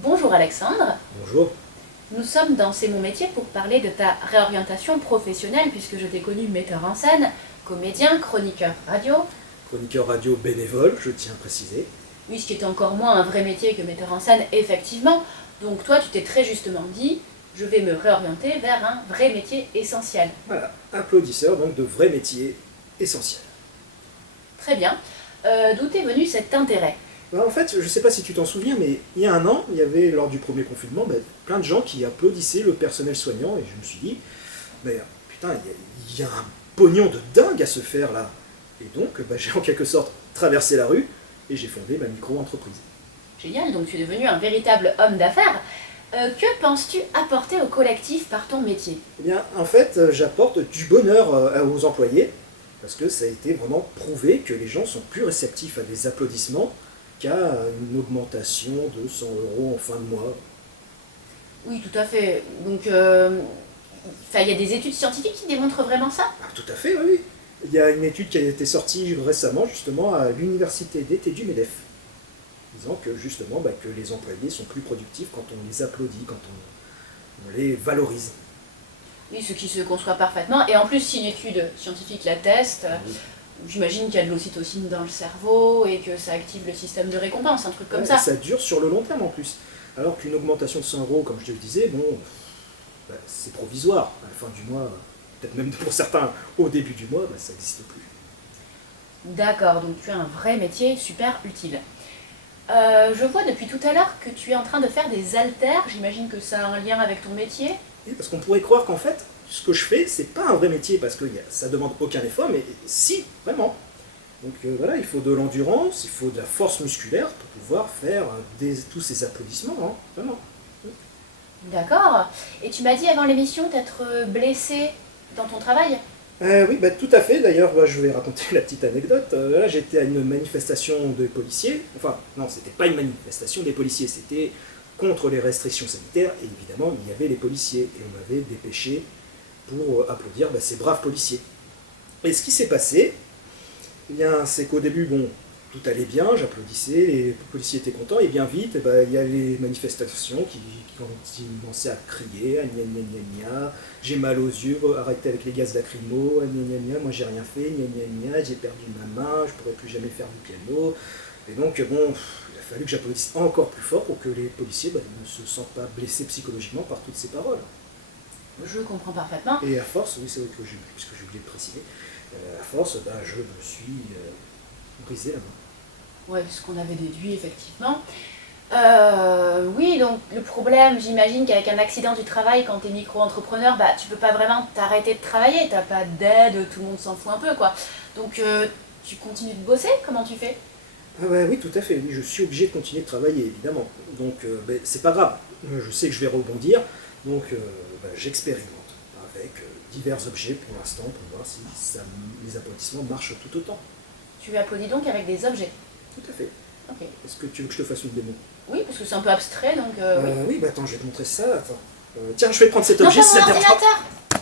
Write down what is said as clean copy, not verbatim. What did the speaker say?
Bonjour Alexandre, Bonjour. nous sommes dans C'est mon métier pour parler de ta réorientation professionnelle puisque je t'ai connu metteur en scène, comédien, chroniqueur radio, Chroniqueur radio bénévole, je tiens à préciser. oui ce qui est encore moins un vrai métier que metteur en scène effectivement, donc toi tu t'es très justement dit je vais me réorienter vers un vrai métier essentiel. Voilà, applaudisseur donc de vrais métiers essentiels. Très bien, d'où est venu cet intérêt? En fait, je ne sais pas si tu t'en souviens, mais il y a un an, il y avait lors du premier confinement plein de gens qui applaudissaient le personnel soignant et je me suis dit, putain, il y a un pognon de dingue à se faire là. Et donc, j'ai en quelque sorte traversé la rue et j'ai fondé ma micro-entreprise. Génial, donc tu es devenu un véritable homme d'affaires. Que penses-tu apporter au collectif par ton métier? Eh bien, en fait, j'apporte du bonheur aux employés parce que ça a été vraiment prouvé que les gens sont plus réceptifs à des applaudissements qu'à une augmentation de 100 euros en fin de mois. Oui, tout à fait. Donc, il y a des études scientifiques qui démontrent vraiment ça? Ah, tout à fait, oui, oui. Il y a une étude qui a été sortie récemment justement à l'université d'été du MEDEF, disant que justement que les employés sont plus productifs quand on les applaudit, quand on les valorise. Oui, ce qui se conçoit parfaitement. Et en plus, si une étude scientifique l'atteste, Oui. j'imagine qu'il y a de l'ocytocine dans le cerveau et que ça active le système de récompense, un truc comme Ouais, ça. ça dure sur le long terme en plus. Alors qu'une augmentation de 100 euros, comme je te le disais, c'est provisoire. À la fin du mois, peut-être même pour certains au début du mois, ça n'existe plus. D'accord, donc tu as un vrai métier super utile. Je vois depuis tout à l'heure que tu es en train de faire des haltères. J'imagine que ça a un lien avec ton métier. Oui, parce qu'on pourrait croire qu'en fait, ce que je fais, c'est pas un vrai métier parce que ça demande aucun effort, mais si, vraiment. Donc voilà, il faut de l'endurance, il faut de la force musculaire pour pouvoir faire tous ces applaudissements, hein, vraiment. D'accord. Et tu m'as dit avant l'émission d'être blessé dans ton travail? Oui, tout à fait. D'ailleurs, je vais raconter la petite anecdote. Là, j'étais à une manifestation des policiers. Enfin, non, c'était pas une manifestation des policiers, c'était contre les restrictions sanitaires. Et évidemment, il y avait les policiers. Et on m'avait dépêché pour applaudir ces braves policiers. Et ce qui s'est passé, eh bien, c'est qu'au début, tout allait bien, j'applaudissais, les policiers étaient contents, et bien vite, il y a les manifestations qui commençaient à crier, ah, gna gna gna gna, j'ai mal aux yeux, arrêtez avec les gaz lacrymaux, ah, gna gna gna, moi j'ai rien fait, gna gna gna, j'ai perdu ma main, je pourrais plus jamais faire du piano. Et donc, il a fallu que j'applaudisse encore plus fort pour que les policiers ne se sentent pas blessés psychologiquement par toutes ces paroles. Je comprends parfaitement. Et à force, oui, c'est vrai que puisque j'ai oublié de préciser, à force, je me suis brisé la main. Ouais, ce qu'on avait déduit effectivement. Oui, donc le problème, j'imagine qu'avec un accident du travail, quand t'es micro-entrepreneur, tu peux pas vraiment t'arrêter de travailler, t'as pas d'aide, tout le monde s'en fout un peu quoi. Donc tu continues de bosser, comment tu fais? Ah oui, tout à fait, oui, je suis obligé de continuer de travailler, évidemment. Donc, c'est pas grave, je sais que je vais rebondir, donc j'expérimente avec divers objets pour l'instant pour voir si les applaudissements marchent tout autant. Tu applaudis donc avec des objets. Tout à fait. Ok. Est-ce que tu veux que je te fasse une démo? Oui, parce que c'est un peu abstrait, donc oui. Oui, attends, je vais te montrer ça, attends. Tiens, je vais prendre cet Non, objet pas si mon ça te dérange pas. ordinateur!